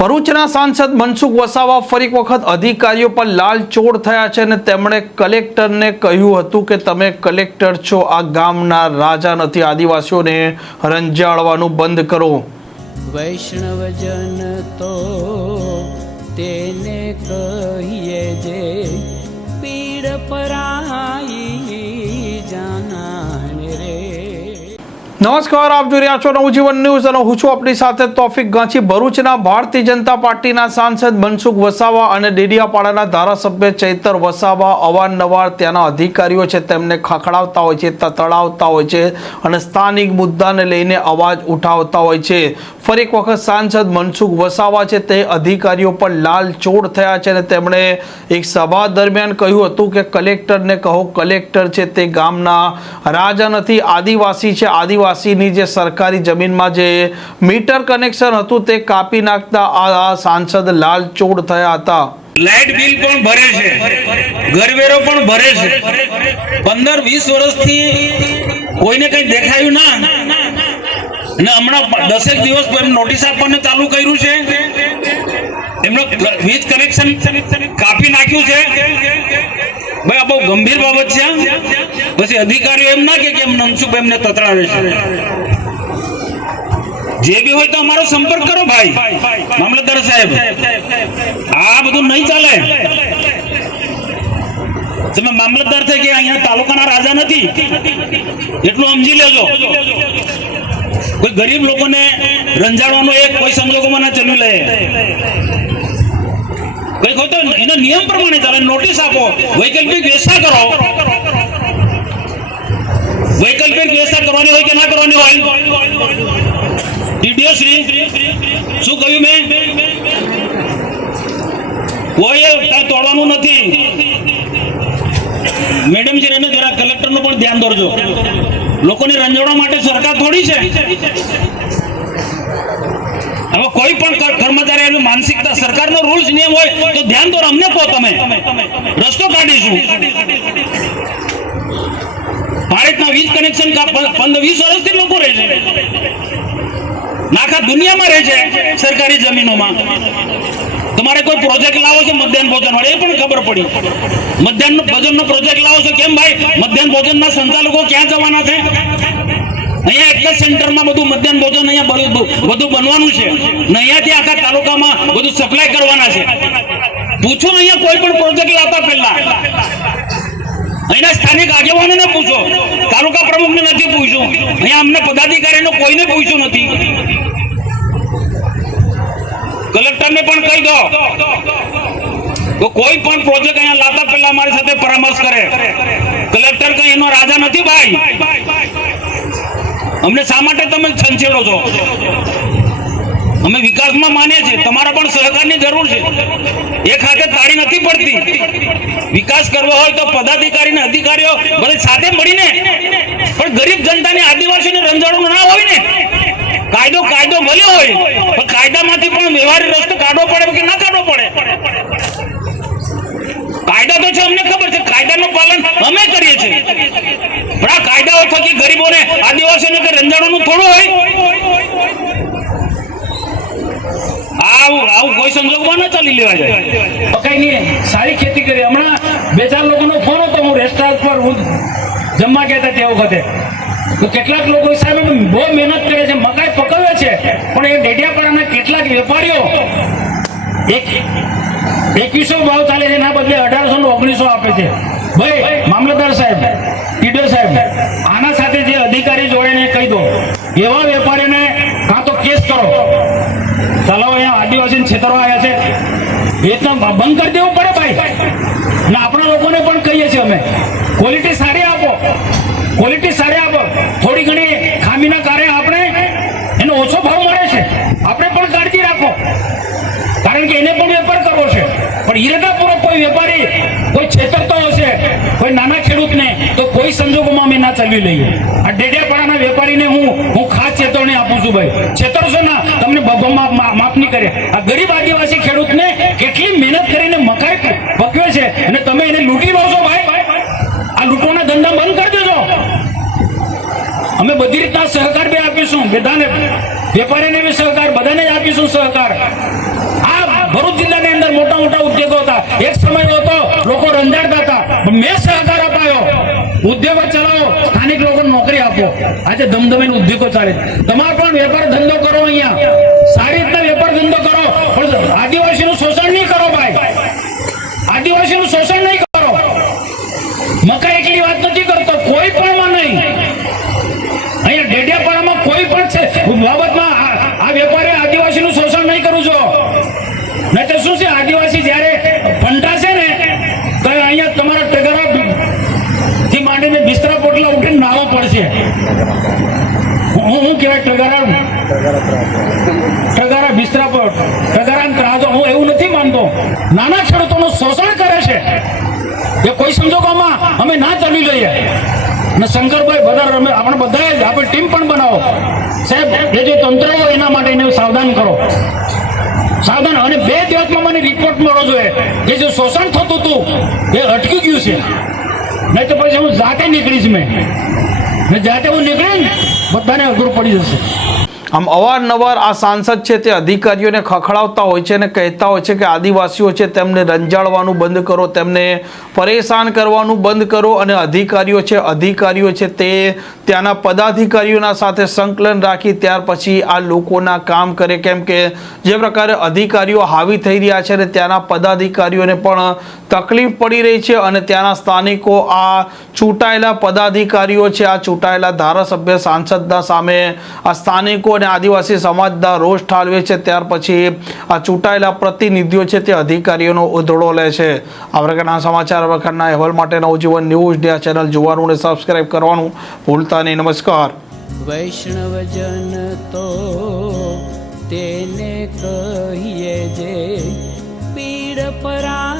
ભરૂચના સાંસદ મનસુખ વસાવા ફરી વખત અધિકારીઓ પર લાલ ચોર થયા છે અને તેમણે કલેક્ટરને કહ્યું હતું કે તમે કલેક્ટર છો, આ ગામના રાજા નથી, આદિવાસીઓને રંજાડવાનું બંધ કરો. વૈષ્ણવજન તો તેને કહીએ જે પીડ પરાઈ નમસ્કાર, આપ જોઈ રહ્યા છો નવજીવન ન્યૂઝ અને હું છું આપણી સાથે તોફિક ગાંચી. ભરૂચના ભારતીય જનતા પાર્ટીના સાંસદ મનસુખ વસાવા અને ડેડિયાપાડાના ધારાસભ્ય ચૈતર વસાવા અવારનવાર ત્યાંના અધિકારીઓ છે, તેમને ખખડાવતા હોય છે, તતડાવતા હોય છે અને સ્થાનિક મુદ્દાને લઈને અવાજ ઉઠાવતા હોય છે. ફરી એક વખત સાંસદ મનસુખ વસાવા છે, તે અધિકારીઓ પર લાલ ચોર થયા છે અને તેમણે એક સભા દરમિયાન કહ્યું હતું કે, કલેક્ટરને કહો, કલેક્ટર છે તે ગામના રાજા નથી, આદિવાસી છે આદિવાસીની જે સરકારી જમીનમાં જે મીટર કનેક્શન હતું તે કાપી નાખતા આ સાંસદ લાલ ચોર થયા હતા. લાઇટ બિલ પણ ભરે છે. ઘરવેરો પણ ભરે છે. પંદર, વીસ વર્ષથી કોઈને કઈ દેખાયું ના. અને હમણાં દસેક દિવસ નોટિસ આપવાનું ચાલુ કર્યું છે. એમનો વીજ કનેક્શન કાપી નાખ્યું છે. ભાઈ, આ બહુ ગંભીર બાબત છે. પછી અધિકારીઓ એમ ના કે કેમ મનસુખ એમને તતરાવે છે. જે બી હોય તો અમારો સંપર્ક કરો ભાઈ. મામલતદાર સાહેબ, આ બધું નહીં ચાલે. તમે મામલતદાર થઈ કે અહીંયા તાલુકાના રાજા નથી, એટલું સમજી લેજો. કોઈ ગરીબ લોકોને રંજાડવાનો એક કોઈ સંજોગોમાં ના ચલવી લે. કઈ હોય તો એના નિયમ પ્રમાણે ચાલે, નોટિસ આપો, વૈકલ્પિક વ્યવસ્થા કરો. વૈકલ્પિક વ્યવસ્થા કરવાની હોય કે ના કરવાની હોય? ડીડીઓ શ્રી શું કહ્યું મેં? કોઈ તોડવાનું નથી. મેડમ છે એને જરા કલેક્ટરનું પણ ધ્યાન દોરજો લોકોને રંજવણા માટે સરકાર થોડી છે. હવે કોઈ પણ કર્મચારી એનું માનસિકતા સરકારનો રૂલ્સ નિયમ હોય તો ધ્યાન દોરો અમને કહો તમે. રસ્તો કાઢીશું. ભારતના વીજ કનેક્શન પંદર, વીસ વર્ષથી લોકો રહે છે. નાખા દુનિયામાં રહે છે સરકારી જમીનોમાં. તમારે કોઈ પ્રોજેક્ટ લાવો છો મધ્યાહન ભોજન વાળો એ પણ ખબર પડી. મધ્યાહન ભોજનનો પ્રોજેક્ટ લાવો છો કેમ ભાઈ? મધ્યાહન ભોજનના સંચાલકો ક્યાં જવાના છે? અહીંયા જ સેન્ટરમાં બધું મધ્યાહન ભોજન અહીંયા બધું બનવાનું છે. ને અહીંયાથી આખા તાલુકામાં બધું સપ્લાય કરવાના છે. પૂછો અહીંયા કોઈ પણ પ્રોજેક્ટ લાવતા પહેલા. અહીંના સ્થાનિક આગેવાનોને પૂછો. તાલુકા પ્રમુખને નથી પૂછ્યું. અહીંયા અમને પદાધિકારીને કોઈને પૂછ્યું નથી. કલેક્ટરને પણ કહી દો તો કોઈ પણ પ્રોજેક્ટ અહીંયા લાતા પહેલા અમારી સાથે પરામર્શ કરે. કલેક્ટર કઈ એનો રાજા નથી ભાઈ. અમને શા માટે તમે છંછેડો છો? અમે વિકાસમાં માનીએ છીએ તમારા પણ સહકારની જરૂર છે. એક હાથે તાળી નથી પડતી. વિકાસ કરવો હોય તો પદાધિકારી અધિકારીઓ બધા સાથે મળીને. પણ ગરીબ જનતાને આદિવાસીને રંજાડું ના હોય ને. કાયદો કાયદો મળ્યો હોય, પણ કાયદામાંથી પણ વ્યવહારિક રસ્તો કાઢવો પડે કે ના કાઢવો પડે? કાયદા તો છે, અમને ખબર છે. કાયદાનું પાલન અમે કરીએ છીએ. પણ આ કાયદાઓ થકી ગરીબોને, આદિવાસીઓને કે રંજાડવાનું થોડું હોય? કોઈ સંજોગમાં ના ચાલી લેવા જાય મકાઈની સારી ખેતી કરી. હમણાં બે ચાર લોકોનો ફોન હતો, હું રેસ્ટોરન્ટ પર હું જમવા ગયા હતા તે વખતે. તો કેટલાક લોકો સાહેબ એમ બહુ મહેનત કરે છે, મકાઈ પકવે છે, પણ એ ડેડિયાપાડાના કેટલાક વેપારીઓ એક એકવીસો ભાવ ચાલે છે, એના બદલે અઢારસો ને ઓગણીસો આપે છે. ભાઈ, મામલતદાર સાહેબ, ટીડર સાહેબ, આના સાથે જે અધિકારી જોડે કહી દો. એવા વેપારીને કાં તો કેસ કરો. ચાલો અહીંયા આદિવાસી છેતરવા આવ્યા છે. એ તો બંધ કરી દેવું પડે ભાઈ. ને આપણા લોકોને પણ કહીએ છીએ અમે. ક્વોલિટી સારી આપો. ક્વોલિટી સારી આપો. થોડી ઘણી ખામીના કારણે આપણે એનો ઓછો ભાવ મળે છે. આપણે પણ કાળજી રાખો. કારણ કે એને પણ વેપાર કરવો છે. પણ ઈરાદાપૂર્વક કોઈ વેપારી, કોઈ છેતરતો હશે, કોઈ નાના ખેડૂતને, તો કોઈ સંજોગોમાં અમે ના ચાલવી લઈએ. આ ડેડિયાપાડાના વેપારીને હું હું ખાસ ચેતવણી આપું છું ભાઈ. છેતરશો ના. તમને માફ નહીં કરે આ ગરીબ આદિવાસી ખેડૂતને કેટલી મહેનત કરીને મકાઈ પકવે છે અને તમે એને લૂંટી લો ભાઈ. આ લૂંટોના ધંધા બંધ કરી દેજો. અમે બધી રીતના સહકાર બી આપીશું. બધાને, વેપારીને બી સહકાર, બધાને જ આપીશું સહકાર. આ ભરૂચ જિલ્લાની અંદર મોટા મોટા ઉદ્યોગો હતા. એક સમય હતો લોકો રંજાડતા હતા. મેં સહકાર અપાયો. ઉદ્યોગો ચલાવો. સ્થાનિક લોકોને નોકરી આપો. આજે ધમધમીને ઉદ્યોગો ચાલે. તમારે પણ વેપાર ધંધો કરો અહીંયા. સારી રીતના વેપાર ધંધો કરો. પણ આદિવાસીનું શોષણ નહીં કરો ભાઈ આદિવાસીનું શોષણ નહીં કરો મકા એકલી વાત નથી કરતો કોઈ પણ માં નહીં અહીંયા ડેડિયાપાડામાં કોઈ પણ છે બાબતમાં આ- આ વેપારી આદિવાસીનું શોષણ નહીં કરું છો નહીં તો શું છે આદિવાસી જ્યારે ફંટાશે ને તો અહીંયા તમારા ટગરા થી માંડીને બિસ્તરા પોટલા ઉઠીને નાવા પડશે હું હું ટગરા ટગારા બિસ્તરા પર ટગારા ત્રાસો. હું એવું નથી માનતો. નાના ખેડૂતોનું શોષણ કરે છે. એ કોઈ સંજોગોમાં અમે ના ચાલી લઈએ ને શંકરભાઈ બધા રમે આપણે બધાએ જ આપણે ટીમ પણ બનાવો. સાહેબ, એ જે તંત્ર હોય એના માટે એને સાવધાન કરો. સાવધાન. અને બે દિવસમાં મને રિપોર્ટ મળવો જોઈએ. કે જે શોષણ થતું હતું, એ અટકી ગયું છે. નહીં તો પછી હું જાતે નીકળીશ મેં. ને જાતે હું નીકળીને બધાને અઘરું પડી જશે. આમ અવારનવાર આ સાંસદ છે તે અધિકારીઓને ખખડાવતા હોય છે અને કહેતા હોય છે કે આદિવાસીઓ છે તેમને રંજાડવાનું બંધ કરો, તેમને પરેશાન કરવાનું બંધ કરો અને અધિકારીઓ છે અધિકારીઓ છે તે ત્યાંના પદાધિકારીઓના સાથે સંકલન રાખી ત્યાર પછી આ લોકોના કામ કરે. કેમ કે જે પ્રકારે અધિકારીઓ હાવી થઈ રહ્યા છે અને ત્યાંના પદાધિકારીઓને પણ તકલીફ પડી રહી છે અને ત્યાંના સ્થાનિકો આ ચૂંટાયેલા પદાધિકારીઓ છે, આ ચૂંટાયેલા ધારાસભ્ય સાંસદના સામે આ સ્થાનિકો અને આદિવાસી સમાજના રોષ ઠાલવે છે. ત્યાર પછી આ ચૂંટાયેલા પ્રતિનિધિઓ છે તે અધિકારીઓનો ઉધડો લે છે. આ પ્રકારના સમાચાર પ્રકારના અહેવાલ માટે નવજીવન ન્યૂઝ ડે ચેનલ જોવાનું અને સબસ્ક્રાઈબ કરવાનું ભૂલતા નહીં. નમસ્કાર. વૈષ્ણવજન તો તેને કહીએ જે પીડ પરા